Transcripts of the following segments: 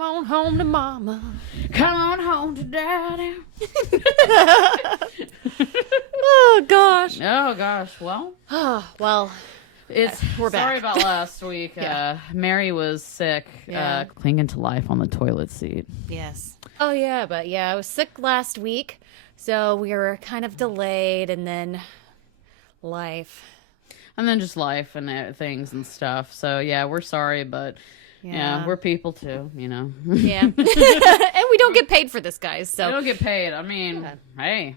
Come on home to mama. Come on home to daddy. Oh, gosh. Oh, gosh. Well, Well, we're back. Sorry about last week. Yeah. Mary was sick, Yeah. clinging to life on the toilet seat. Yes. Oh, yeah, but I was sick last week, so we were kind of delayed, and then life. And then just life and things and stuff. So, yeah, we're sorry, but... Yeah, we're people too, you know. Yeah. And we don't get paid for this, guys. So We don't get paid. I mean, hey,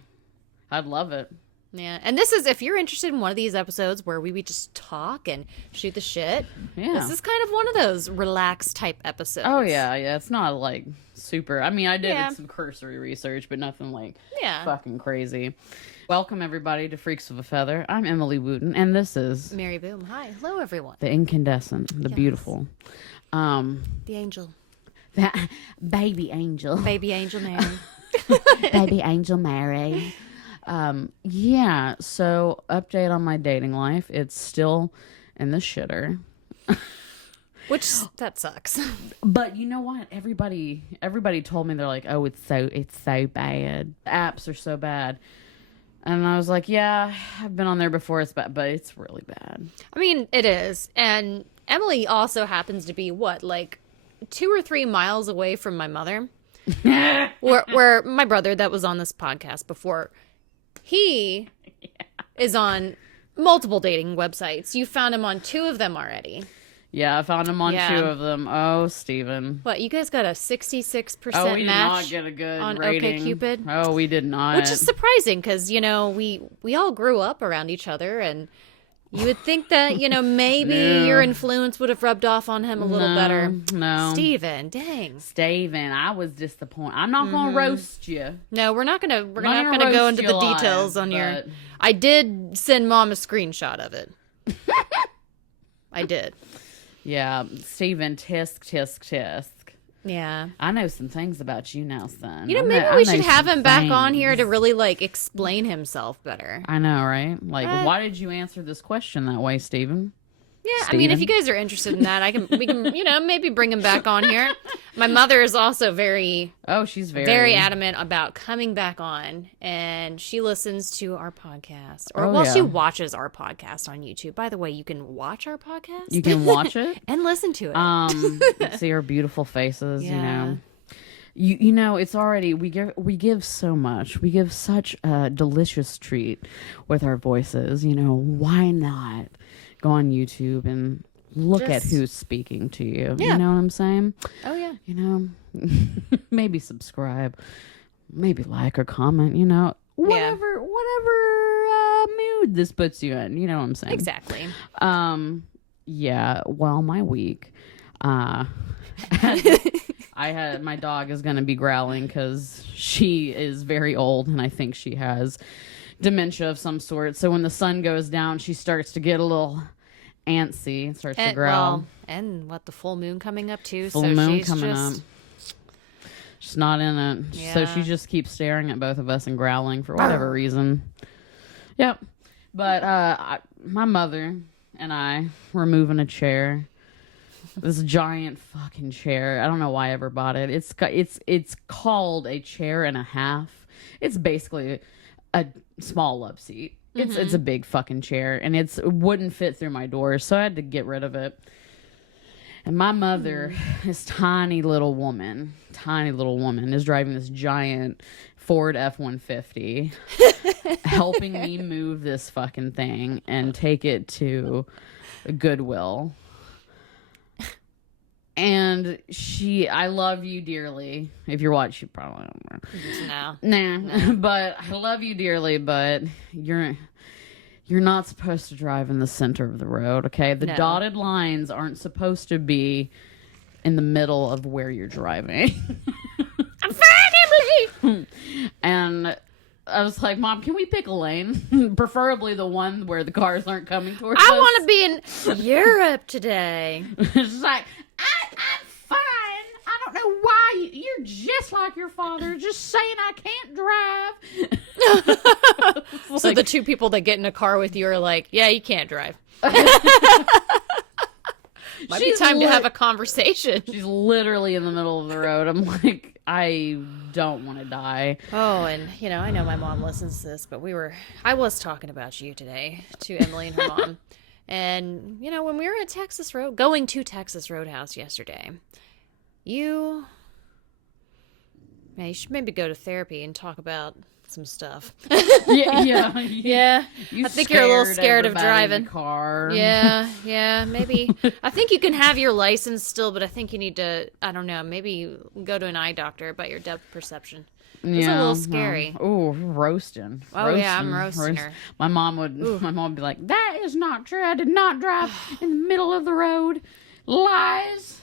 I'd love it. yeah. And this is, if you're interested in one of these episodes where we just talk and shoot the shit, this is kind of one of those relaxed type episodes. Oh, yeah. It's not like super. I mean, I did Yeah. some cursory research, but nothing like Yeah. fucking crazy. Welcome, everybody, to Freaks of a Feather. I'm Emily Wooten, and this is Mary Boom. Hi. Hello, everyone. the incandescent, the beautiful. The angel. That baby angel. Baby angel Mary. Baby angel Mary. Yeah, so update on my dating life. It's still in the shitter. Which, that sucks. But you know what? Everybody told me, they're like, oh, it's so bad. The apps are so bad. And I was like, yeah, I've been on there before, it's bad, but it's really bad. I mean, it is. And Emily also happens to be, like 2 or 3 miles away from my mother. where my brother that was on this podcast before, he is on multiple dating websites. You found him on 2 of them already. Yeah, I found him on 2 of them. Oh, Steven. What, you guys got a 66% Oh, we did not match get a good on rating. OkCupid? Oh, we did not. Which is surprising because, we all grew up around each other, and you would think that, maybe your influence would have rubbed off on him a little better. No. Steven, dang. Steven, I was disappointed. I'm not going to roast you. No, we're not gonna go roast into you the alive, details on your. but- I did send Mom a screenshot of it. I did. Yeah, Steven, tisk. Yeah. I know some things about you now, son. Maybe I we know should have some him back on things. here to really explain himself better. I know, right? Like, why did you answer this question that way, Steven? Yeah, I mean, if you guys are interested in that, we can maybe bring him back on here. My mother is also very she's very adamant about coming back on, and she listens to our podcast, she watches our podcast on YouTube. By the way, you can watch our podcast. You can watch it and listen to it. See our beautiful faces. Yeah. You know, it's already we give so much. We give such a delicious treat with our voices. Why not go on YouTube and look at who's speaking to you? Yeah. You know what I'm saying? Oh yeah. Maybe subscribe, maybe like or comment. Whatever mood this puts you in. You know what I'm saying? Exactly. Yeah. Well, my week. My dog is going to be growling because she is very old and I think she has dementia of some sort. So when the sun goes down, she starts to get a little antsy and starts to growl. Well, and the full moon coming up too. Full so moon she's coming just... up. She's not in it. Yeah. So she just keeps staring at both of us and growling for whatever reason. Yep. But my mother and I were moving a chair. This giant fucking chair. I don't know why I ever bought it. It's called a chair and a half. It's basically a small love seat. It's a big fucking chair, and it wouldn't fit through my door, so I had to get rid of it. And my mother, this tiny little woman, is driving this giant Ford F-150, helping me move this fucking thing and take it to Goodwill. And I love you dearly. If you're watching, you probably don't know. Nah. But I love you dearly, but you're not supposed to drive in the center of the road, okay? The dotted lines aren't supposed to be in the middle of where you're driving. I'm fine, Emily! And I was like, Mom, can we pick a lane? Preferably the one where the cars aren't coming towards us. I want to be in Europe today. It's like, I'm fine. I don't know why. You're just like your father, just saying I can't drive. So the 2 people that get in a car with you are like, yeah, you can't drive. Might be time to have a conversation. She's literally in the middle of the road. I'm like, I don't want to die. Oh, and I know my mom listens to this, but I was talking about you today to Emily and her mom. And, when we were at going to Texas Roadhouse yesterday, you should maybe go to therapy and talk about some stuff. Yeah. I think you're a little scared of driving. In the car. Yeah, maybe. I think you can have your license still, but I think you need to, I don't know, maybe go to an eye doctor about your depth perception. It's a little scary. Roasting. Yeah, I'm roasting her. My mom would be like, that is not true. I did not drive in the middle of the road. Lies.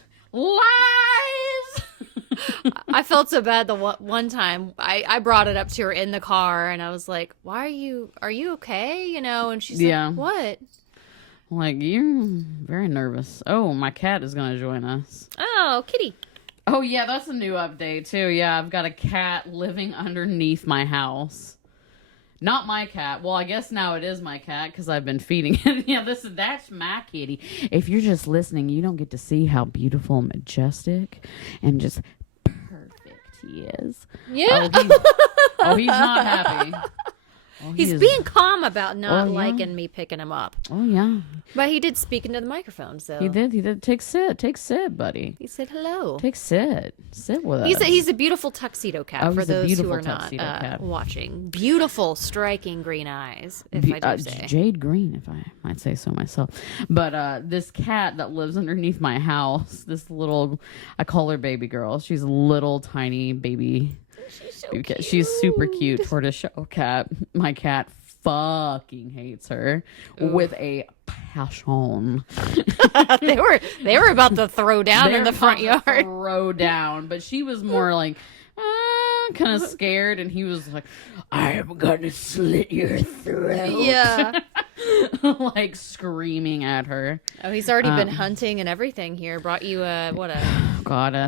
I felt so bad the one time I brought it up to her in the car, and I was like, are you okay? And she's like, what? Like, you're very nervous. Oh, my cat is going to join us. Oh, kitty. Oh, yeah, that's a new update, too. Yeah, I've got a cat living underneath my house. Not my cat. Well, I guess now it is my cat because I've been feeding it. Yeah, that's my kitty. If you're just listening, you don't get to see how beautiful and majestic and just perfect he is. Yeah. He's not happy. He's being calm about not liking me picking him up. Oh, yeah. But he did speak into the microphone, so. He did. Take sit, buddy. He said hello. Sit with us. He's a beautiful tuxedo cat, for those who are not cat. watching. Beautiful, striking green eyes, if I do say. Jade green, if I might say so myself. But this cat that lives underneath my house, this little, I call her baby girl. She's a little tiny baby. She's so cute. She's super cute tortoiseshell cat. My cat fucking hates her with a passion. They were about to throw down in the front yard. Throw down, but she was more like kind of scared, and he was like, "I am gonna slit your throat." Yeah, like screaming at her. Oh, he's already been hunting and everything here. Brought you a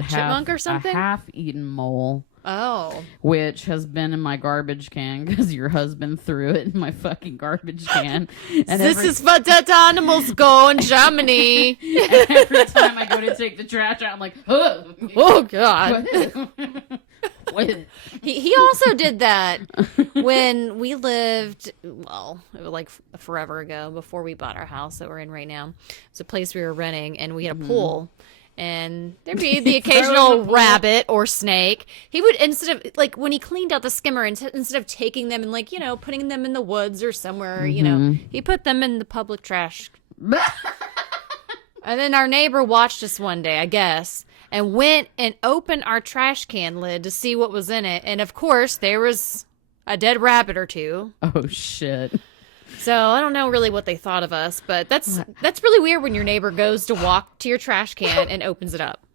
chipmunk or something? A half-eaten mole. Oh. Which has been in my garbage can because your husband threw it in my fucking garbage can. And this is what that animals go in Germany. And every time I go to take the trash out, I'm like, oh God. He also did that when we lived, like forever ago, before we bought our house that we're in right now. It's a place we were renting, and we had a pool. And there'd be the occasional rabbit or snake. He would, instead of, like, when he cleaned out the skimmer, instead of taking them and, like, putting them in the woods or somewhere, he put them in the public trash. And then our neighbor watched us one day, I guess, and went and opened our trash can lid to see what was in it. And, of course, there was a dead rabbit or two. Oh, shit. So I don't know really what they thought of us, but that's really weird when your neighbor goes to walk to your trash can and opens it up.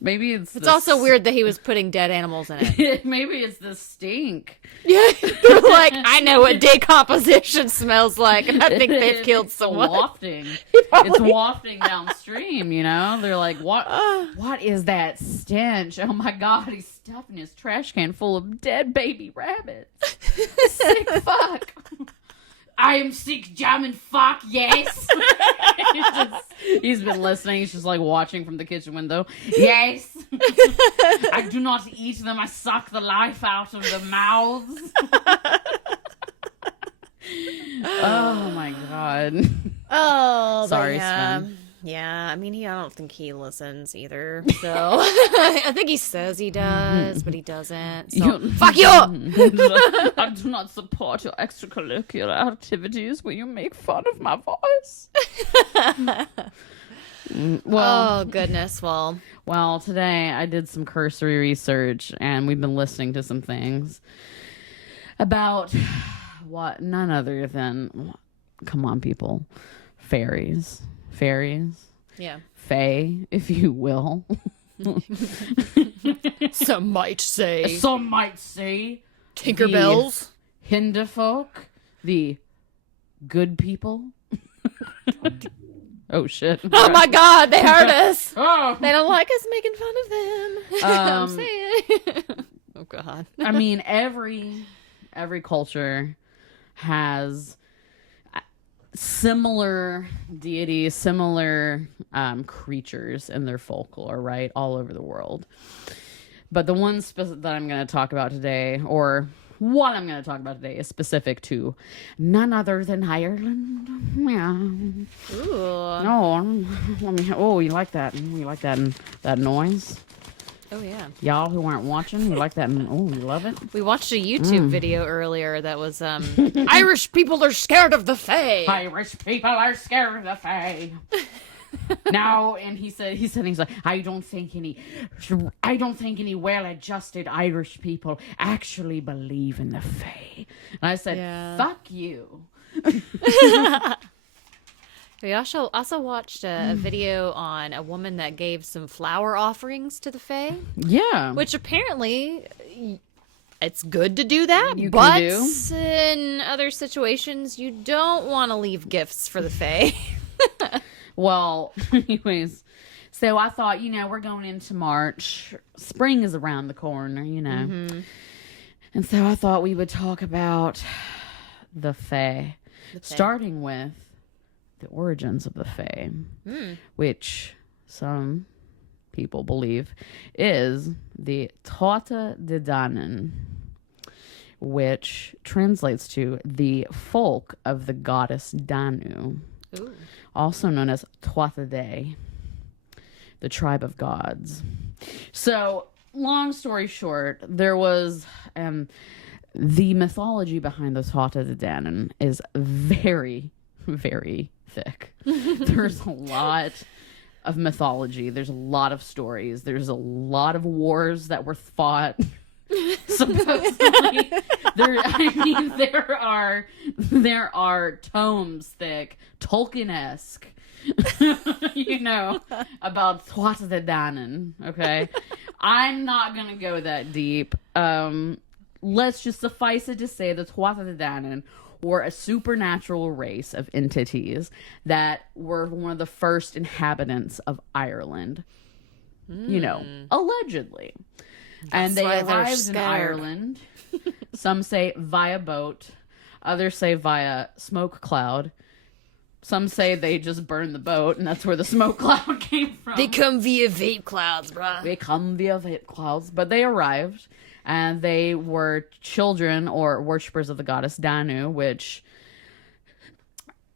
Maybe it's also weird that he was putting dead animals in it. Maybe it's the stink. Yeah, they're like, I know what decomposition smells like, and I think they've killed someone. It's wafting downstream, They're like, what is that stench? Oh my God, he's stuffing his trash can full of dead baby rabbits. Sick fuck. I am sick, German fuck, yes. He's been listening. He's just like watching from the kitchen window. Yes. I do not eat them. I suck the life out of the mouths. Oh, my God. Oh, sorry, Sven. Yeah, I mean, I don't think he listens either. So I think he says he does, but he doesn't. So fuck you! I do not support your extracurricular activities where you make fun of my voice. Oh goodness! Well, today I did some cursory research, and we've been listening to some things about what none other than, come on, people, fairies. Yeah. Fae, if you will. Some might say. Tinkerbells. Hinderfolk. The good people. Oh, shit. Oh, my God. They heard us. Oh. They don't like us making fun of them. I'm saying. Oh, God. I mean, every culture has similar deities, similar creatures in their folklore, right? All over the world. But the one that I'm going to talk about today, or what I'm going to talk about today, is specific to none other than Ireland. Yeah. Ooh. No, oh, you like that? You like that noise? Oh, yeah. Y'all who aren't watching, you like that? Oh, you love it? We watched a YouTube video earlier that was, Irish people are scared of the Fae. Irish people are scared of the Fae. Now, and he's like, I don't think any well-adjusted Irish people actually believe in the Fae. And I said, Yeah. fuck you. We also watched a video on a woman that gave some flower offerings to the Fae, Yeah. which apparently it's good to do that, You can but do. in other situations you don't want to leave gifts for the Fae. Well, anyways, so I thought, we're going into March. Spring is around the corner, Mm-hmm. And so I thought we would talk about the Fae, starting with the origins of the Fae, which some people believe is the Tuatha De Danann, which translates to the folk of the goddess Danu. Ooh. Also known as Tuatha De, the tribe of gods. So, long story short, there was the mythology behind the Tuatha De Danann is very, very thick. There's a lot of mythology. There's a lot of stories. There's a lot of wars that were fought. Supposedly, there are tomes thick, Tolkien-esque, about Tuatha De Danann. Okay, I'm not gonna go that deep. Let's just suffice it to say the Tuatha De Danann were a supernatural race of entities that were one of the first inhabitants of Ireland. Allegedly. And they arrived in Ireland. Some say via boat. Others say via smoke cloud. Some say they just burned the boat, and that's where the smoke cloud came from. They come via vape clouds, bruh. They come via vape clouds. But they arrived, and they were children or worshippers of the goddess Danu, which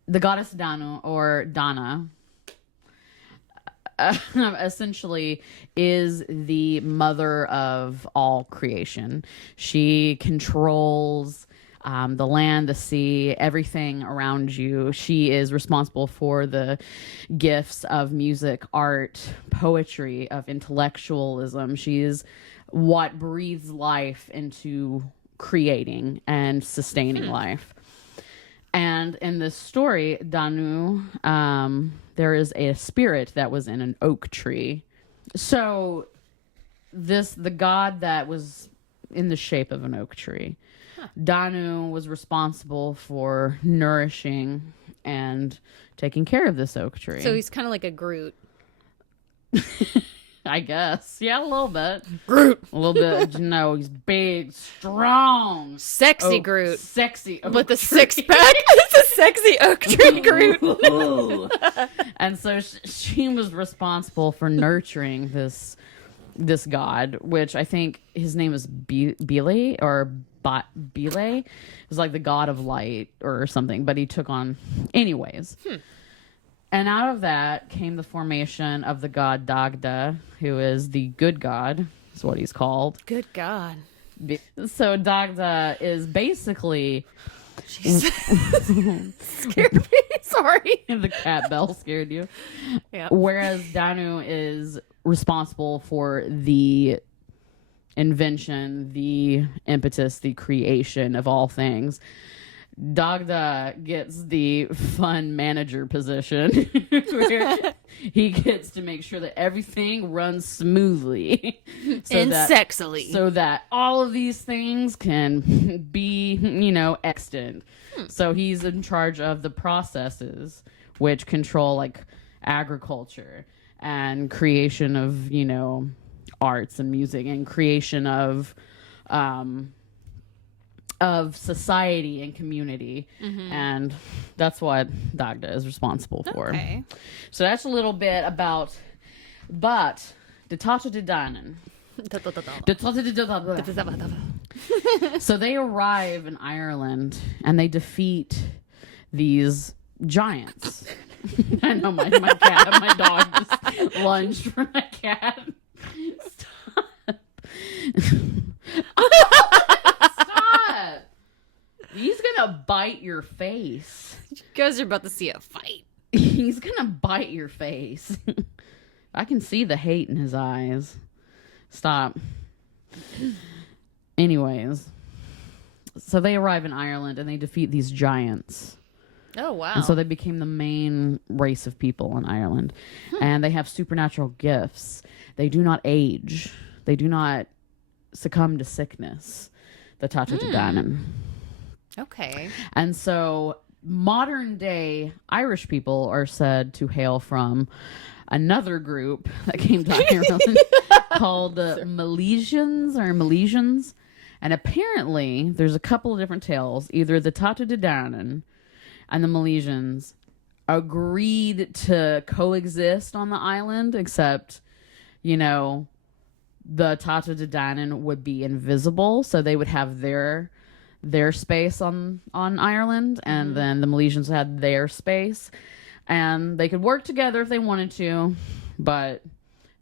the goddess Danu, or Dana, essentially is the mother of all creation. She controls the land, the sea, everything around you. She is responsible for the gifts of music, art, poetry, of intellectualism. She is what breathes life into creating and sustaining life. And in this story, Danu, there is a spirit that was in an oak tree. So the god that was in the shape of an oak tree, Danu was responsible for nourishing and taking care of this oak tree. So he's kind of like a Groot. I guess. Yeah, a little bit. Groot. A little bit. He's big, strong. Sexy Groot. Sexy. But the six-pack is a sexy oak tree Groot. And so she was responsible for nurturing this god, which I think his name is Bile or Bile. It was like the god of light or something, but he took on... Anyways. And out of that came the formation of the god Dagda, who is the good god, is what he's called. Good God. So Dagda is basically... Scared me. Sorry. The cat bell scared you. Yeah. Whereas Danu is responsible for the invention, the impetus, the creation of all things. Dagda gets the fun manager position where he gets to make sure that everything runs smoothly Sexily. so that all of these things can be, extant. So he's in charge of the processes which control like agriculture and creation of, arts and music and creation of of society and community. And that's what Dagda is responsible for. Okay. So that's a little bit about, but the Tata de Danen. So they arrive in Ireland and they defeat these giants. I know my dog just lunged for my cat. Stop! He's gonna bite your face. You guys are about to see a fight. He's gonna bite your face. I can see the hate in his eyes. Stop. Anyways, so they arrive in Ireland and they defeat these giants. Oh, wow. And so they became the main race of people in Ireland. And they have supernatural gifts. They do not age. They do not succumb to sickness. The Tata de Danen. Okay. And so modern day Irish people are said to hail from another group that came to Ireland called the Milesians. And apparently there's a couple of different tales. Either the Tata de Danen and the Milesians agreed to coexist on the island, except, you know, the Tata de Danen would be invisible, so they would have their space on Ireland, and then the Milesians had their space, and they could work together if they wanted to, but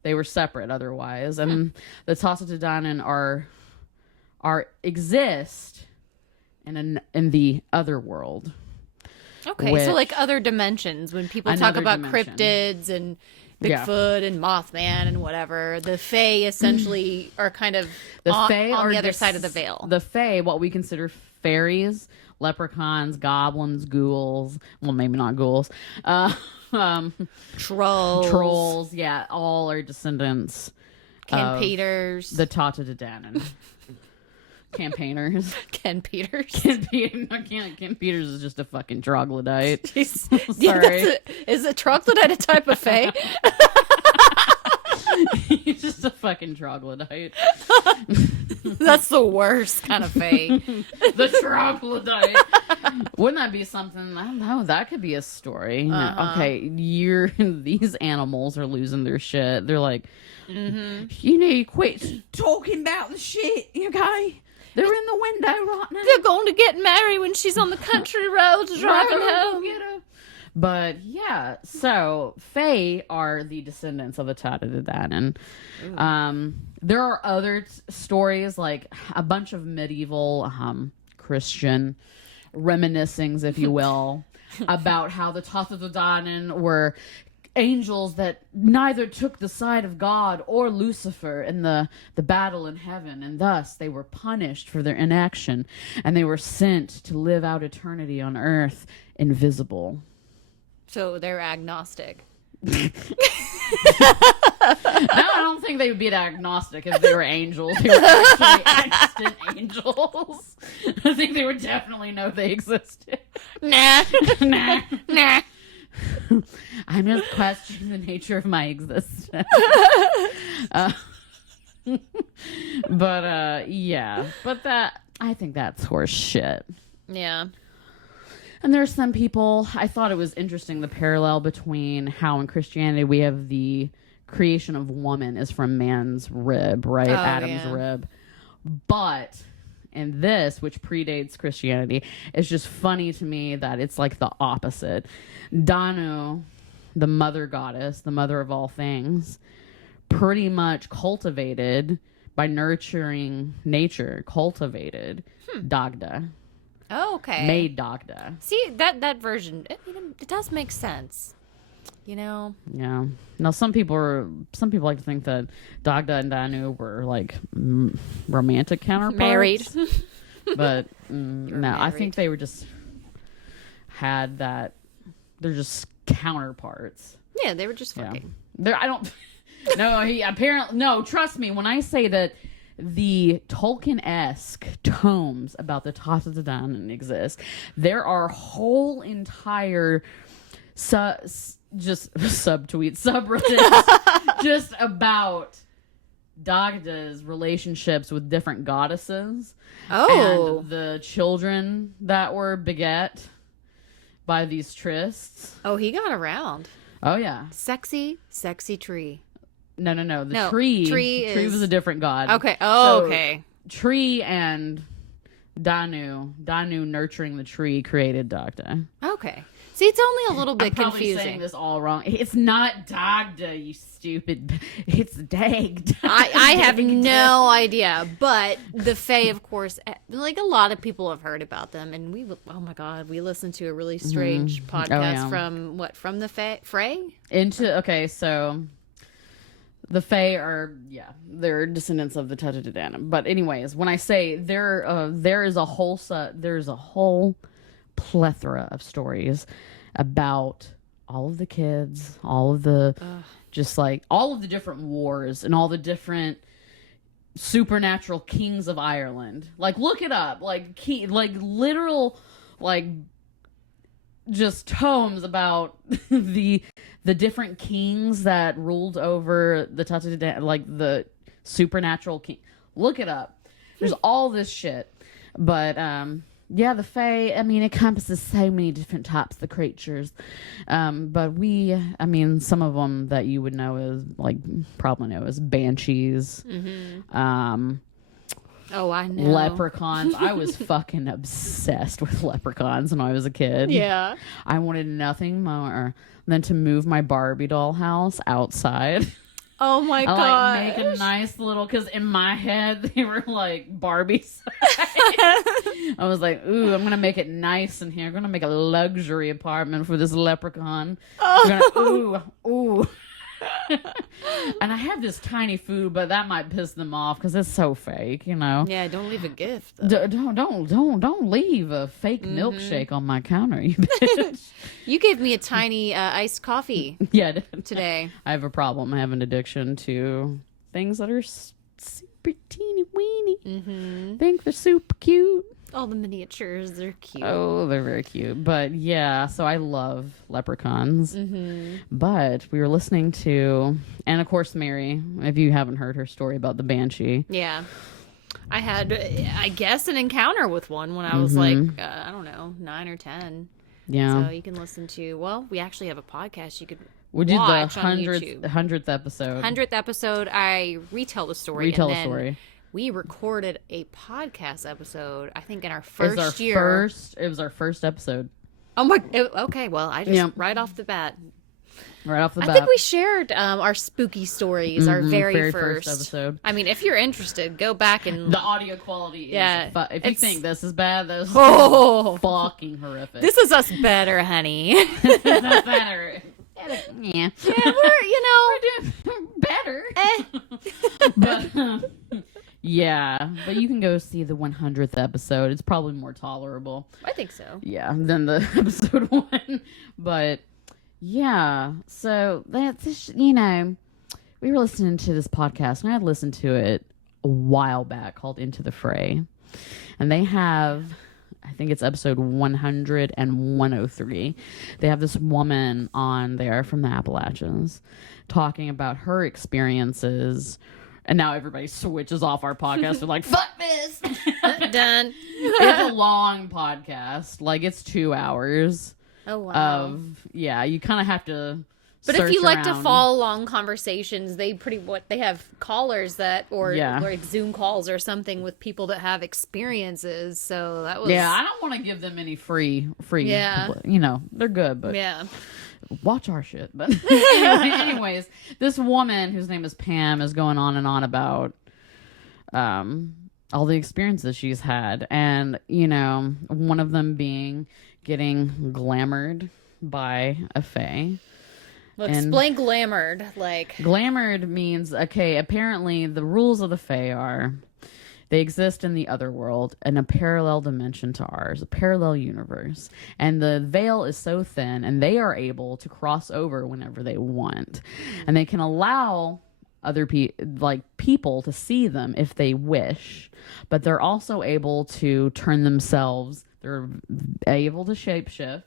they were separate otherwise. And the Tata de Danen exist in the other world. Okay, so like other dimensions, when people talk about cryptids and Bigfoot and Mothman and whatever, the Fae essentially are kind of on the other side of the veil. The Fae, what we consider fairies, leprechauns, goblins, ghouls, well, maybe not ghouls, trolls, yeah, all are descendants Ken Peters, the Tata de Danen. Campaigners. Ken Peters. Ken Peters is just a fucking troglodyte. Sorry. Is a troglodyte a type of fae? He's just a fucking troglodyte. That's the worst kind of fae. The troglodyte. Wouldn't that be something? I don't know. That could be a story. Okay, these animals are losing their shit. They're like, you need to quit talking about the shit, okay? They're in the window right now. They're going to get married when she's on the country roads driving home. But yeah, so Fae are the descendants of the Tata de Danen. There are other stories, like a bunch of medieval Christian reminiscings, if you will, about how the Tata de Danen were angels that neither took the side of God or Lucifer in the battle in heaven, and thus they were punished for their inaction, and they were sent to live out eternity on earth invisible. So they're agnostic. No, I don't think they would be agnostic if they were angels. They were actually extant angels. I think they would definitely know they existed. Nah. I'm just questioning the nature of my existence. Yeah. But I think that's horse shit. Yeah. And there's some people, I thought it was interesting, the parallel between how in Christianity we have the creation of woman is from man's rib, right? Adam's rib. But in this, which predates Christianity, it's just funny to me that it's like the opposite. Danu, the mother goddess, the mother of all things, pretty much cultivated by nurturing nature, cultivated Dagda. Oh, okay. Made Dagda. See, that version, it does make sense. You know? Yeah. Now, some people like to think that Dagda and Danu were like romantic counterparts. Married. But no, I think they were just had that. They're just counterparts. Yeah, they were just fucking. Yeah. I don't. No, trust me when I say that the Tolkien-esque tomes about the Tata de Danen exist. There are whole entire subreddits just about Dagda's relationships with different goddesses. Oh. And the children that were beget by these trysts. Oh, he got around. Oh, yeah. Sexy tree. No. The tree was a different god. Okay. Oh, okay. Tree and Danu nurturing the tree created Dagda. Okay. See, it's only a little bit I'm probably confusing. saying this all wrong. It's not Dagda, you stupid. It's Dagda. I have no idea, but the Fae, of course, like a lot of people have heard about them, and oh my god, we listened to a really strange podcast from the Frey? So the Fae are, they're descendants of the Tetradanim. But anyways, when I say there's a whole plethora of stories about all of the kids, all of the all of the different wars and all the different supernatural kings of Ireland. Like, look it up. Literal just tomes about the different kings that ruled over the the supernatural king. Look it up. There's all this shit. But the Fae, I mean, encompasses so many different types of creatures. But some of them that you would know is, probably know as banshees. Mm-hmm. Oh, I know. Leprechauns. I was fucking obsessed with leprechauns when I was a kid. Yeah. I wanted nothing more than to move my Barbie doll house outside. Oh my god! Make a nice little, because in my head they were like Barbie size. I was like, ooh, I'm gonna make it nice in here. I'm gonna make a luxury apartment for this leprechaun. Ooh. And I have this tiny food, but that might piss them off because it's so fake, you know. Yeah, don't leave a gift. Don't leave a fake milkshake on my counter, you bitch. You gave me a tiny iced coffee. Yeah, today. I have a problem. I have an addiction to things that are super teeny weeny. Mm-hmm. Think they're super cute. All the miniatures, they're cute. Oh, they're very cute. But yeah, so I love leprechauns. Mm-hmm. But we were listening to, and of course, Mary, if you haven't heard her story about the banshee. Yeah. I had, I guess, an encounter with one when I was I don't know, 9 or 10. Yeah. So you can listen to, we actually have a podcast you could we did the watch on YouTube. 100th episode. 100th episode, I retell the story. We recorded a podcast episode, I think, in our first year. It was our first episode. Oh my, okay, well, I just, right off the bat. I think we shared our spooky stories, our very first episode. I mean, if you're interested, go back and... The audio quality is... if you think this is bad, this is fucking horrific. This is us better, honey. Better. Yeah, we're doing better. But but you can go see the 100th episode. It's probably more tolerable. I think so. Yeah, than the episode 1. But yeah, so that's we were listening to this podcast, and I had listened to it a while back called Into the Fray, and they have, I think it's episode 100 and 103. They have this woman on there from the Appalachians talking about her experiences. And now everybody switches off our podcast. They're like, fuck this. Done. It's a long podcast. It's 2 hours. Oh, wow. You kind of have to But if you like to follow long conversations, they have callers that, or like Zoom calls or something with people that have experiences. So that was... Yeah, I don't want to give them any free. Yeah. They're good, but... Yeah. Watch our shit. But anyways, this woman whose name is Pam is going on and on about all the experiences she's had. And, one of them being getting glamored by a fae. Well, explain glamored. Glamored means, apparently the rules of the fae are... They exist in the other world, in a parallel dimension to ours, a parallel universe. And the veil is so thin, and they are able to cross over whenever they want. And they can allow other people to see them if they wish. But they're also able to turn themselves, they're able to shapeshift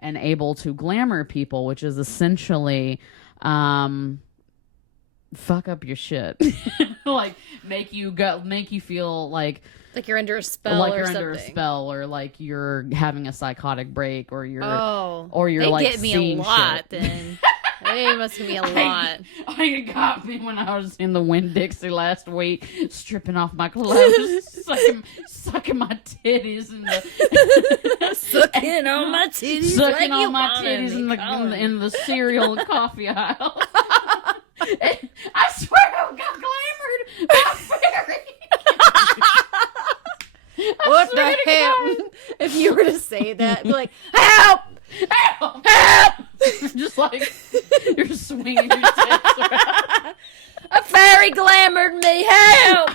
and able to glamour people, which is essentially... fuck up your shit. Like make you feel like you're under a spell, like or you're something. under a spell, or like you're having a psychotic break, or you're they like get me seeing a lot. shit. Then they must give me a lot. I got me when I was in the Winn-Dixie last week, stripping off my clothes, sucking my titties, and sucking on my titties, sucking on my titties in the cereal and coffee aisle. And I swear I got glamored by a fairy. What the hell? If you were to say that, be like, help! Help! Help! Just like you're swinging your tits around. A fairy glamored me, help!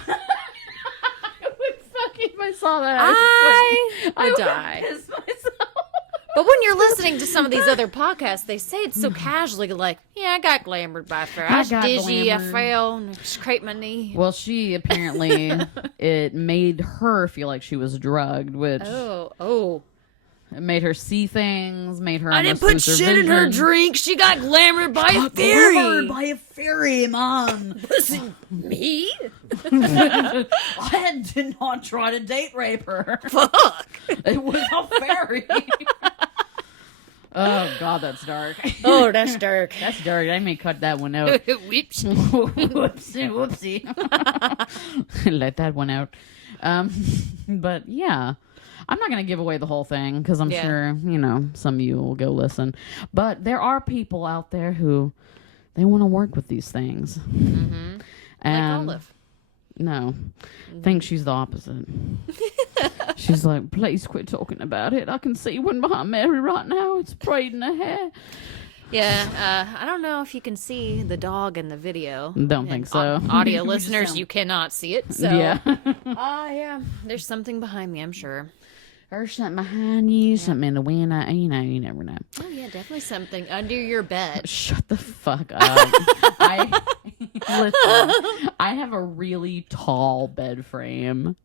If I saw that, I would die. Piss myself. But when you're listening to some of these other podcasts, they say it so casually, like, yeah, I got glamored by a fairy. I was dizzy, I fell, and scraped my knee. Well, she apparently, it made her feel like she was drugged, which... Oh. It made her see things, made her... I didn't put shit in her drink. She got glamored by a fairy. Glamored by a fairy, Mom. Listen, me? I did not try to date rape her. Fuck. It was a fairy. Oh, God, that's dark. Oh, that's dark. That's dark. I may cut that one out. Whoops. Whoopsie. Let that one out. But, yeah. I'm not going to give away the whole thing because I'm sure, some of you will go listen. But there are people out there who, they want to work with these things. Mm-hmm. And like Olive. No. I think she's the opposite. She's like, please quit talking about it. I can see one behind Mary right now. It's braiding her hair. Yeah, I don't know if you can see the dog in the video. Don't think so. Audio listeners, you cannot see it. So, yeah. Yeah, there's something behind me, I'm sure. There's something behind you, something in the wind. You never know. Oh, yeah, definitely something under your bed. Shut the fuck up. Listen, I have a really tall bed frame.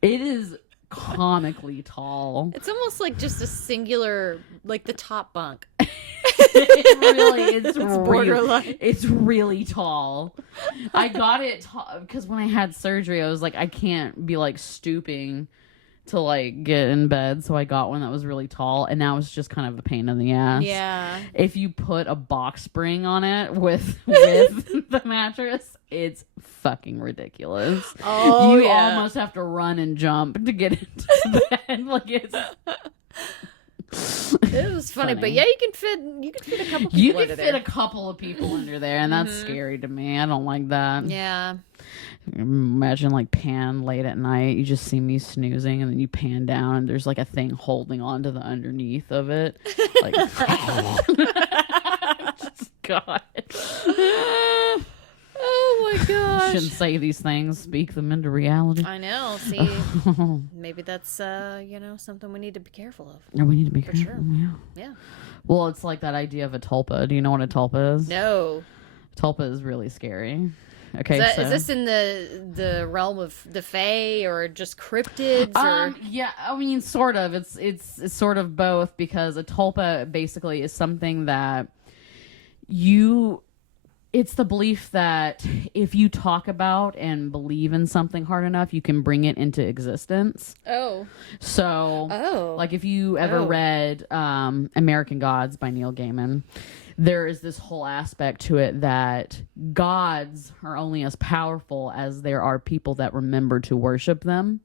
It is comically tall. It's almost like just a singular, like the top bunk. It's borderline. It's really tall. I got it because when I had surgery, I was like, I can't be like stooping to like get in bed, so I got one that was really tall, and now it's just kind of a pain in the ass. Yeah. If you put a box spring on it with the mattress, it's fucking ridiculous. Oh, you almost have to run and jump to get into bed. Like it's. It was funny, but yeah, you can fit a couple people. You can under fit there. a couple of people under there, and that's scary to me. I don't like that. Yeah. Imagine like pan late at night, you just see me snoozing, and then you pan down, and there's like a thing holding on to the underneath of it. Like, God. Oh my gosh. Shouldn't say these things, speak them into reality. I know. See, maybe that's something we need to be careful of. No, we need to be For careful. sure. Yeah. Well, it's like that idea of a tulpa. Do you know what a tulpa is? No. Tulpa is really scary. Okay, is this in the realm of the Fae or just cryptids? Or Yeah, I mean, sort of. It's sort of both, because a tulpa basically is something that it's the belief that if you talk about and believe in something hard enough, you can bring it into existence. Oh. So, like if you ever read American Gods by Neil Gaiman, there is this whole aspect to it that gods are only as powerful as there are people that remember to worship them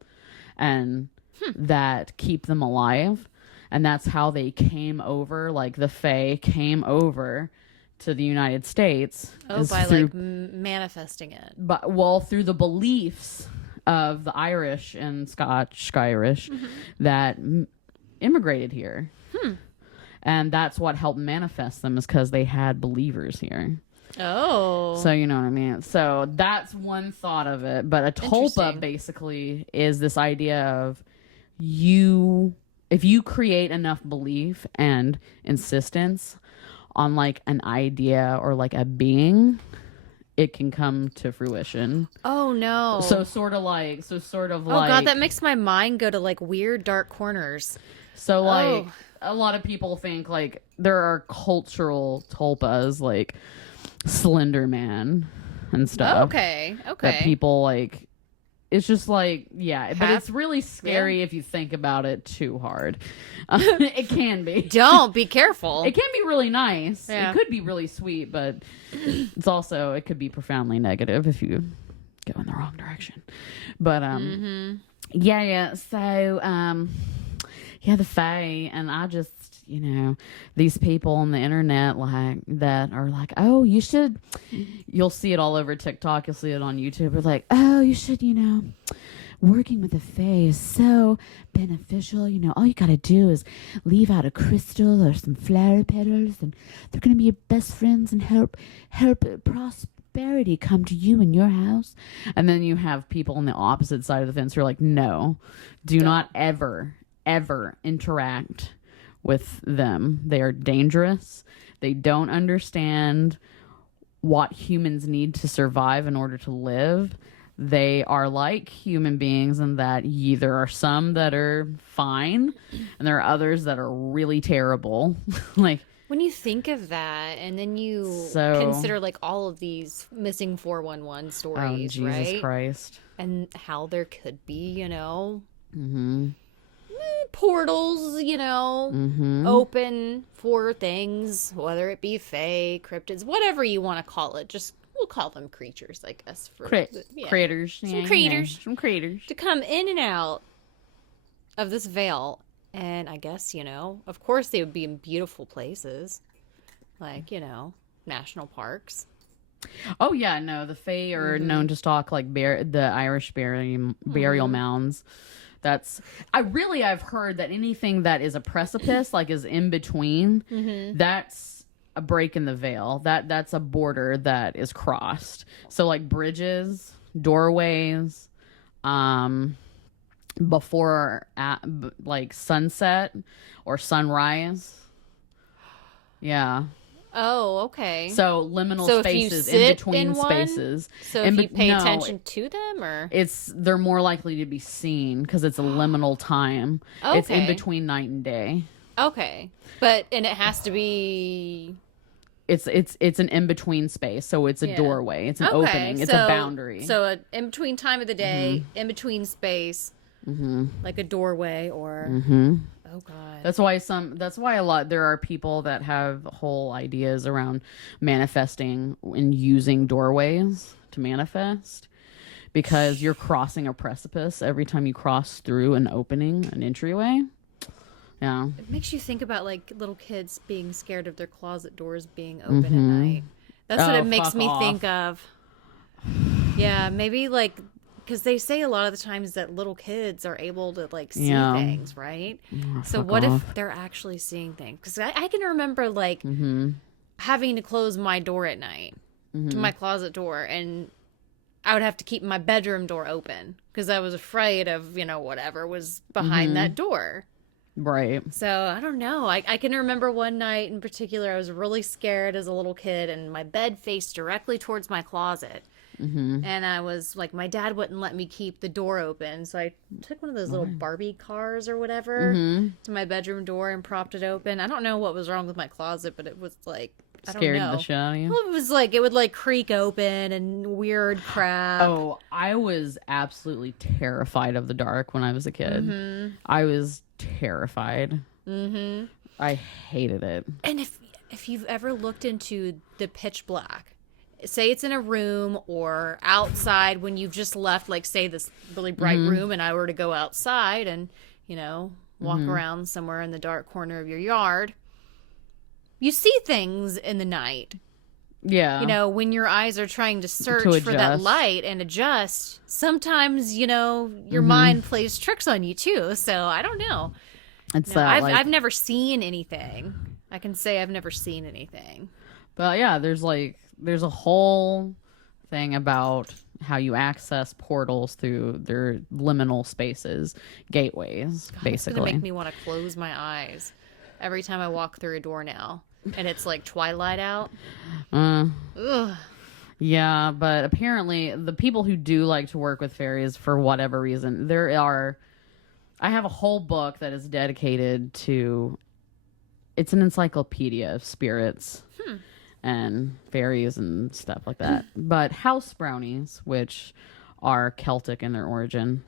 and that keep them alive. And that's how they came over, like the Fae came over to the United States. By like manifesting it. But through the beliefs of the Irish and Scotch-Irish that immigrated here. And that's what helped manifest them, is because they had believers here. Oh. So you know what I mean? So that's one thought of it. But a tulpa basically is this idea of if you create enough belief and insistence on like an idea or like a being, it can come to fruition. Oh no. So sort of like oh god, that makes my mind go to like weird dark corners. So like a lot of people think like there are cultural tulpas like Slender Man, and stuff. Okay. That people like. It's just like, yeah, but it's really scary if you think about it too hard. It can be. Don't be careful. It can be really nice. Yeah. It could be really sweet, but it could be profoundly negative if you go in the wrong direction. But yeah. So the Fae, and I just, these people on the internet like that are like, oh, you'll see it all over TikTok, you'll see it on YouTube. They're like, oh, you should, working with the Fae is so beneficial. All you gotta do is leave out a crystal or some flower petals, and they're gonna be your best friends and help prosperity come to you in your house. And then you have people on the opposite side of the fence who are like, no, do not ever interact with them. They are dangerous. They don't understand what humans need to survive in order to live. They are like human beings in that there are some that are fine and there are others that are really terrible. Like, when you think of that, and then you consider like all of these missing 411 stories, Jesus right? Christ. And how there could be, portals, open for things, whether it be fae, cryptids, whatever you want to call it. Just we'll call them creatures, I guess. Critters. Some critters. Some critters. To come in and out of this veil. And I guess, of course they would be in beautiful places. Like, national parks. Oh, yeah, no. The Fae are known to stalk, like, the Irish burial mounds. I've heard that anything that is a precipice, like is in between, that's a break in the veil. That's a border that is crossed. So like bridges, doorways, before like sunset or sunrise. Yeah. Oh, okay. So liminal spaces in between spaces. So if you pay attention to them, or they're more likely to be seen because it's a liminal time. Okay. It's in between night and day. Okay, and it has to be. It's an in between space, so it's a doorway. It's an opening. It's a boundary. So in between time of the day, in between space, like a doorway or. Oh God. That's why there are people that have whole ideas around manifesting and using doorways to manifest, because you're crossing a precipice every time you cross through an opening, an entryway. Yeah. It makes you think about like little kids being scared of their closet doors being open at night. That's what it makes me think of. Yeah, maybe like, because they say a lot of the times that little kids are able to like see things, right? So what if they're actually seeing things? Because I can remember like having to close my door at night to my closet door, and I would have to keep my bedroom door open because I was afraid of whatever was behind that door. Right. So I don't know. I can remember one night in particular, I was really scared as a little kid, and my bed faced directly towards my closet. And I was like, my dad wouldn't let me keep the door open, so I took one of those little Barbie cars or whatever to my bedroom door and propped it open. I don't know what was wrong with my closet, but it was like, I don't know. Scared the shit out of you? Well, it was like, it would like creak open and weird crap. Oh, I was absolutely terrified of the dark when I was a kid. I was terrified. I hated it. And if you've ever looked into the pitch black, say it's in a room or outside when you've just left, like say this really bright room, and I were to go outside and, walk around somewhere in the dark corner of your yard, you see things in the night. Yeah. When your eyes are trying to search for that light and adjust, sometimes, your mind plays tricks on you too. So I don't know. I've never seen anything. I can say I've never seen anything. But yeah, there's a whole thing about how you access portals through their liminal spaces, gateways, basically. It's going to make me want to close my eyes every time I walk through a door now. And it's like twilight out. Ugh. Yeah, but apparently the people who do like to work with fairies, for whatever reason, I have a whole book that is dedicated to, it's an encyclopedia of spirits. and fairies and stuff like that. But house brownies, which are Celtic in their origin,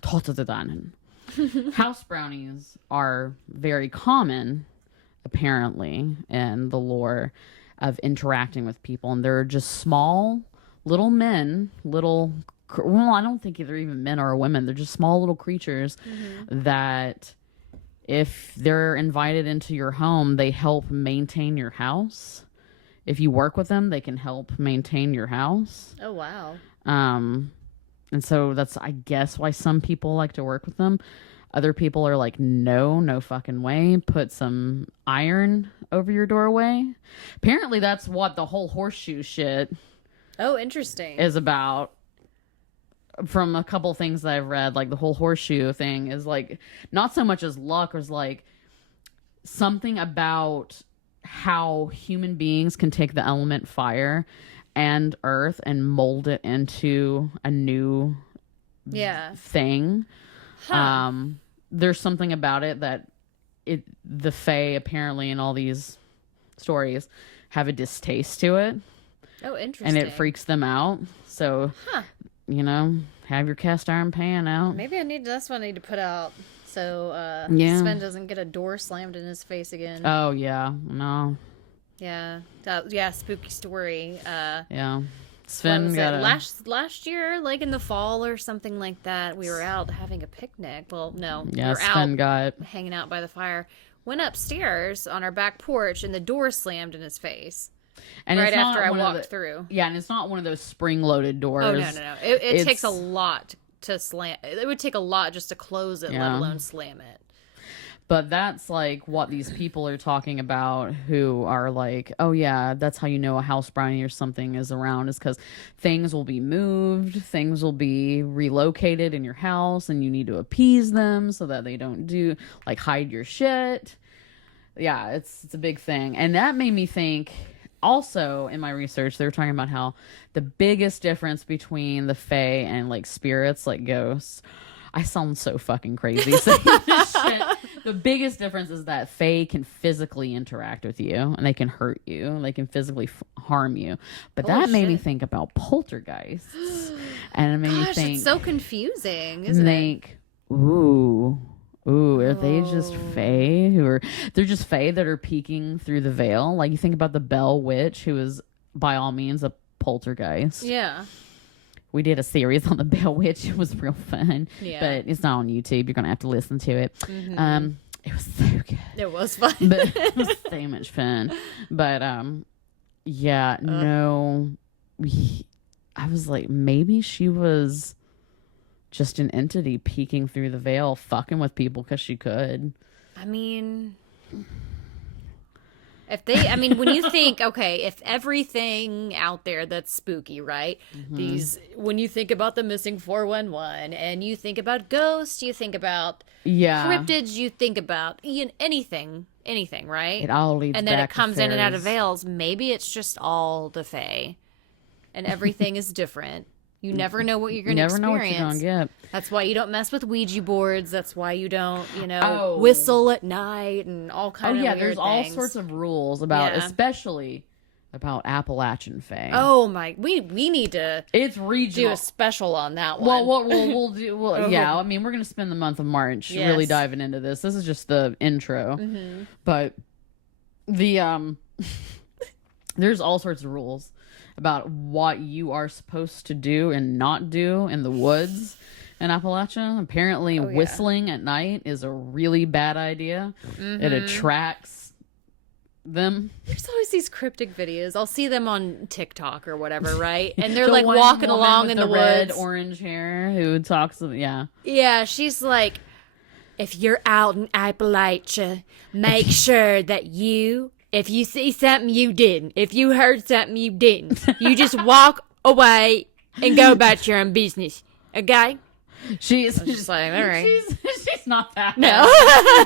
house brownies are very common, apparently, in the lore of interacting with people. And they're just small little men, well, I don't think they're even men or women. They're just small little creatures that, if they're invited into your home, they help maintain your house. If you work with them, they can help maintain your house. Oh, wow. And so that's, I guess, why some people like to work with them. Other people are like, no fucking way. Put some iron over your doorway. Apparently that's what the whole horseshoe shit interesting. is about. From a couple things that I've read, like the whole horseshoe thing is like not so much as luck, as like something about how human beings can take the element fire and earth and mold it into a new thing. Huh. There's something about it that the Fae apparently in all these stories have a distaste to it. Oh, interesting. And it freaks them out. So, you know, have your cast iron pan out. Maybe that's what I need to put out so Sven doesn't get a door slammed in his face again. Oh, yeah. No. Yeah. Spooky story. Yeah. Sven got last year, like in the fall or something like that, we were out having a picnic. Well, no. Yeah, we were Sven got hanging out by the fire. Went upstairs on our back porch and the door slammed in his face. And right it's after I not walked through. Yeah, and it's not one of those spring-loaded doors. Oh, no. It takes a lot to slam. It would take a lot just to close it, let alone slam it. But that's like what these people are talking about who are like, oh yeah, that's how you know a house brownie or something is around, is because things will be moved, things will be relocated in your house, and you need to appease them so that they don't hide your shit. Yeah, it's a big thing. And that made me think, also in my research, they were talking about how the biggest difference between the Fae and like spirits, like ghosts, I sound so fucking crazy saying this shit. The biggest difference is that Fae can physically interact with you and they can hurt you and they can physically harm you. But that made me think about poltergeists. And it made me think, it's so confusing, isn't it? Ooh, are they just Fae they're just Fae that are peeking through the veil? Like you think about the Bell Witch, who is by all means a poltergeist. Yeah. We did a series on the Bell Witch. It was real fun. Yeah. But it's not on YouTube. You're going to have to listen to it. Mm-hmm. It was so good. It was fun. But it was so much fun. But, no. I was like, maybe she was just an entity peeking through the veil, fucking with people because she could. I mean... when you think, okay, if everything out there that's spooky, right? Mm-hmm. When you think about the missing 411 and you think about ghosts, you think about cryptids, you think about anything, right? It all leads and then back it comes to in and out of fairies. veils. Maybe it's just all the Fae and everything is different. You never know what you're going to experience. You never know what you're going to get. That's why you don't mess with Ouija boards. That's why you don't, whistle at night and all kinds of weird there's things. all sorts of rules about, especially about Appalachian Fae. Oh my, we need to it's regional. Do a special on that one. Well, we'll do, yeah, I mean, we're going to spend the month of March really diving into this. This is just the intro. Mm-hmm. But the, there's all sorts of rules about what you are supposed to do and not do in the woods in Appalachia. Apparently, whistling at night is a really bad idea. Mm-hmm. It attracts them. There's always these cryptic videos. I'll see them on TikTok or whatever, right? And they're like walking along in the woods. Red, orange hair who talks, Yeah, she's like, if you're out in Appalachia, make sure that if you see something you didn't, if you heard something you didn't, you just walk away and go about your own business. Okay? She's just like, all right. She's not that. No.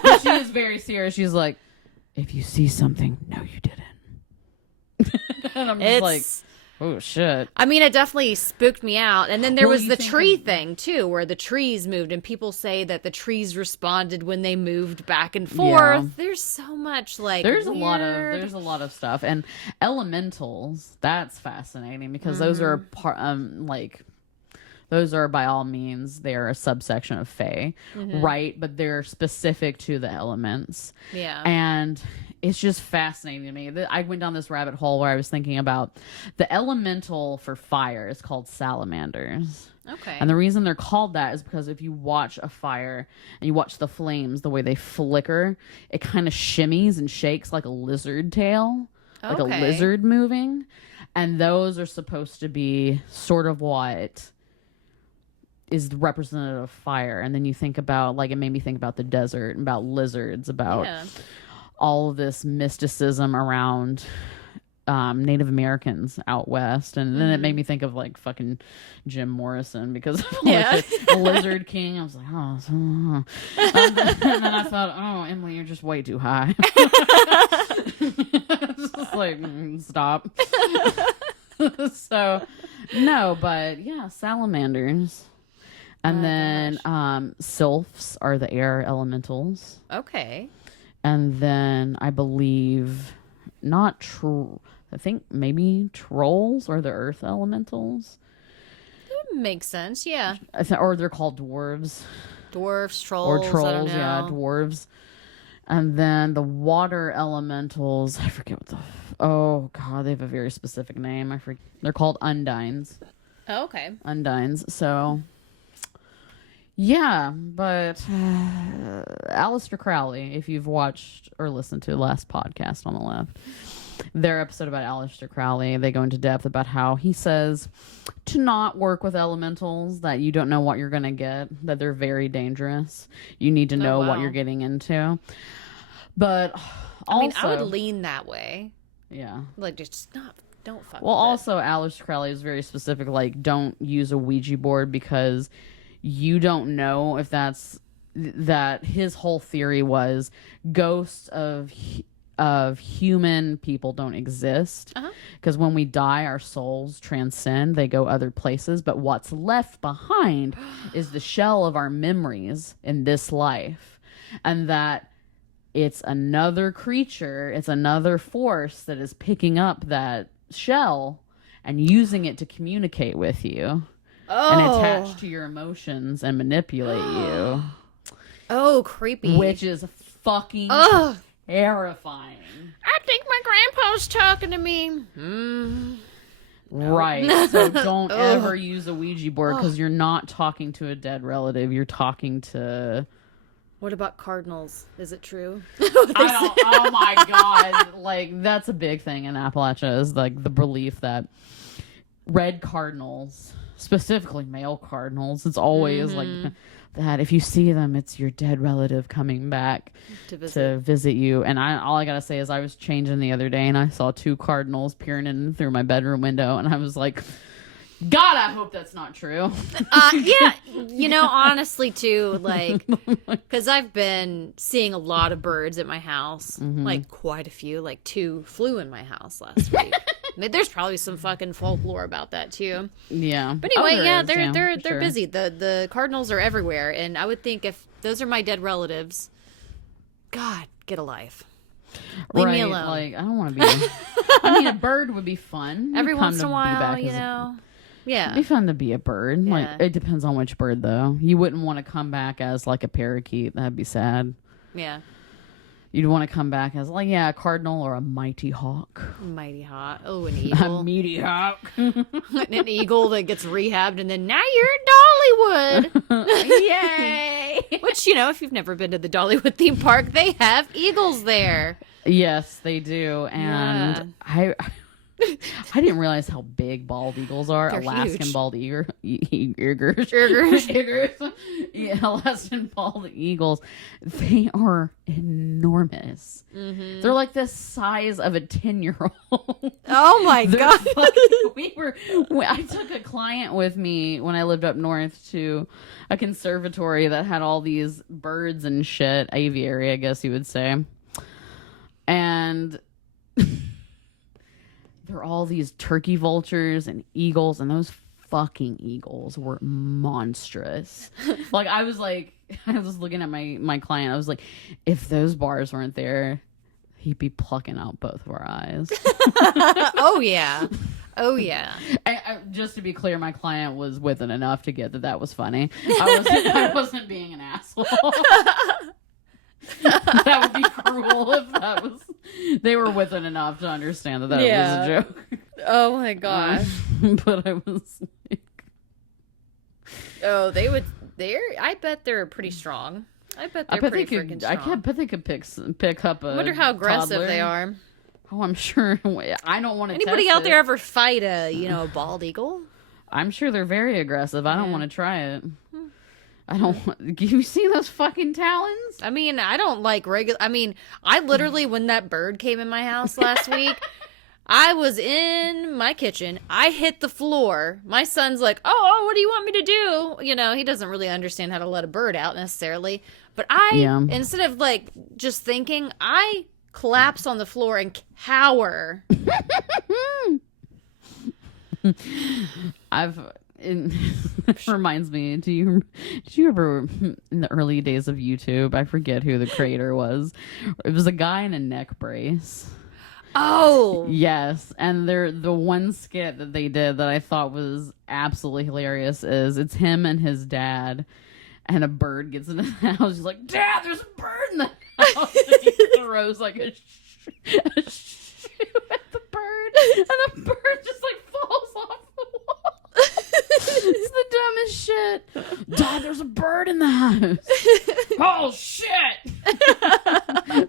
But she is very serious. She's like, if you see something, no, you didn't. And I'm just Oh, shit. I mean, it definitely spooked me out. And then there Well, was you the think tree of- thing, too, where the trees moved, and people say that the trees responded when they moved back and forth. Yeah. There's so much, like, There's weird... a lot of stuff. And elementals, that's fascinating because those are those are by all means they're a subsection of Fae, right? But they're specific to the elements. Yeah. And it's just fascinating to me. I went down this rabbit hole where I was thinking about the elemental for fire is called salamanders. Okay. And the reason they're called that is because if you watch a fire and you watch the flames, the way they flicker, it kind of shimmies and shakes like a lizard tail, like a Okay. lizard moving. And those are supposed to be sort of what is representative of fire. And then you think about, like, it made me think about the desert, about lizards, about Yeah. all of this mysticism around Native Americans out west. And then it made me think of, like, fucking Jim Morrison because of Yeah. the Lizard King. I was like, and then I thought, oh, Emily, you're just way too high. It's just like, stop. So, no, but yeah, salamanders. And then sylphs are the air elementals. Okay. And then I believe I think maybe trolls are the earth elementals. Makes sense, yeah. Or they're called dwarves. Dwarfs, trolls, Or I don't trolls, know. yeah, dwarves. And then the water elementals, I forget what oh god, they have a very specific name. I forget. They're called undines. Oh, okay. Undines. So yeah, but Aleister Crowley, if you've watched or listened to the last podcast on the left, their episode about Aleister Crowley, they go into depth about how he says to not work with elementals, that you don't know what you're going to get, that they're very dangerous. You need to know what wow. you're getting into. But also, I mean, I would lean that way. yeah. Like, just don't fuck Well, with also, Aleister Crowley is very specific, like, don't use a Ouija board because you don't know if that his whole theory was ghosts of human people don't exist because when we die our souls transcend, they go other places, but what's left behind is the shell of our memories in this life, and that it's another creature, it's another force that is picking up that shell and using it to communicate with you. And attach to your emotions and manipulate you. Oh, creepy. Which is fucking terrifying. I think my grandpa's talking to me. Right. So don't ever use a Ouija board because you're not talking to a dead relative. You're talking to... What about cardinals? Is it true? Oh my God. Like, that's a big thing in Appalachia, is like the belief that red cardinals, specifically male cardinals, it's always like that if you see them, it's your dead relative coming back to visit you. And all I gotta say is I was changing the other day and I saw two cardinals peering in through my bedroom window, and I was like, God, I hope that's not true. Yeah, honestly, too, like, because I've been seeing a lot of birds at my house, like quite a few, like 2 flew in my house last week. I mean, there's probably some fucking folklore about that too. Yeah. But anyway, they're sure. busy. The cardinals are everywhere, and I would think if those are my dead relatives, God, get a life. Leave me alone. Like, I don't want to be. I mean, a bird would be fun. Every It'd be once fun in a to be while, back you as a- know. Yeah. It'd be fun to be a bird. Yeah. Like, it depends on which bird, though. You wouldn't want to come back as like a parakeet. That'd be sad. Yeah. You'd want to come back as like, yeah, a cardinal or a mighty hawk. Mighty hot. Oh, an A eagle. meaty hawk. An eagle that gets rehabbed, and then now you're in Dollywood. Yay! Which, if you've never been to the Dollywood theme park, they have eagles there. Yes, they do. And I didn't realize how big bald eagles are. They're Alaskan huge. bald eagers. Eagles. Yeah, Alaskan bald eagles. They are enormous. Mm-hmm. They're like the size of a 10-year-old. Oh my God. I took a client with me when I lived up north to a conservatory that had all these birds and shit, aviary, I guess you would say. And they're all these turkey vultures and eagles, and those fucking eagles were monstrous. Like, I was looking at my client. I was like, if those bars weren't there, he'd be plucking out both of our eyes. Oh, yeah. Oh, yeah. Just to be clear, my client was with it enough to get that was funny. I wasn't being an asshole. That would be cruel if that was... They were with it enough to understand that it was a joke. Oh, my gosh. But I was like... Oh, I bet they're pretty strong. I bet they're pretty freaking strong. I bet they could pick up a... I wonder how aggressive toddler. they are. Oh, I'm sure. I don't want to Anybody test out there ever fight a bald eagle? I'm sure they're very aggressive. I don't want to try it. I don't want... You see those fucking talons? I mean, I don't like regular... I mean, I literally, when that bird came in my house last week, I was in my kitchen. I hit the floor. My son's like, oh, what do you want me to do? You know, he doesn't really understand how to let a bird out necessarily. But instead of like just thinking, I collapse on the floor and cower. It reminds me, did you ever, in the early days of YouTube, I forget who the creator was. It was a guy in a neck brace. Oh! Yes, and the one skit that they did that I thought was absolutely hilarious is it's him and his dad, and a bird gets in the house. He's like, Dad, there's a bird in the house! And he throws like a shoe at the bird, and the bird just like falls off the wall. It's the dumbest shit. Dad, there's a bird in the house. Oh, shit.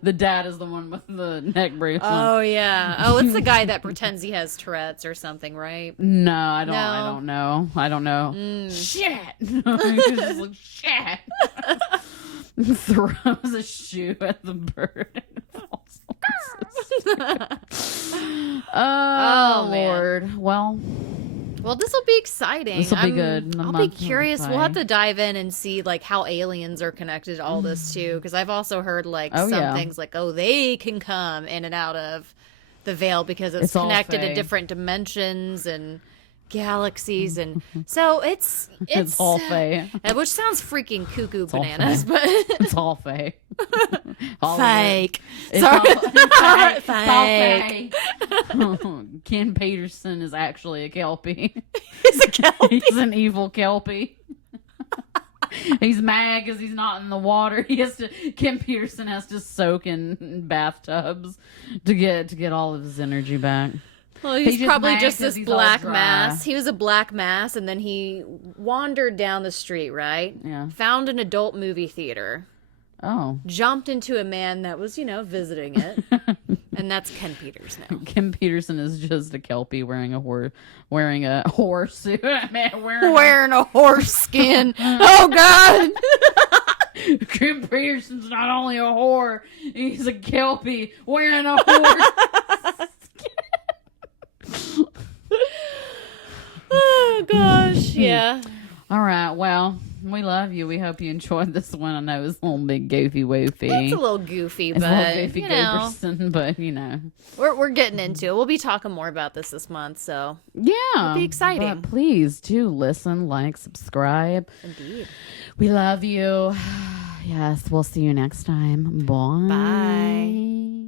The dad is the one with the neck brace on. Oh, yeah. Oh, it's the guy that pretends he has Tourette's or something, right? No, I don't know. Shit. He's just like, shit. Throws a shoe at the bird and it falls off. Oh, Lord. Well, this will be exciting. This will be good. I'll be curious. We'll have to dive in and see like how aliens are connected to all this too, because I've also heard like some things like, oh, they can come in and out of the veil because it's connected to different dimensions and galaxies, and so it's all Fae, which sounds freaking cuckoo bananas, but it's all Fae. Fake. It's Sorry. Fake. Ken Peterson is actually a Kelpie. He's a Kelpie. He's an evil Kelpie. He's mad because he's not in the water. Ken Peterson has to soak in bathtubs to get all of his energy back. Well, he's probably just this black mass. He was a black mass, and then he wandered down the street, right? Yeah. Found an adult movie theater. Oh. Jumped into a man that was, visiting it. And that's Ken Peterson now. Ken Peterson is just a Kelpie wearing a horse suit. Man, wearing a horse skin. Oh, God. Ken Peterson's not only a whore, he's a Kelpie wearing a horse. Oh, gosh. Yeah. All right. Well, we love you. We hope you enjoyed this one. I know it's a little bit goofy woofy. It's a little goofy, it's but a little goofy Goberson, but we're getting into it. We'll be talking more about this month, so yeah, it'll be exciting. But please do listen, like, subscribe. Indeed. We love you. Yes, we'll see you next time. Bye. Bye.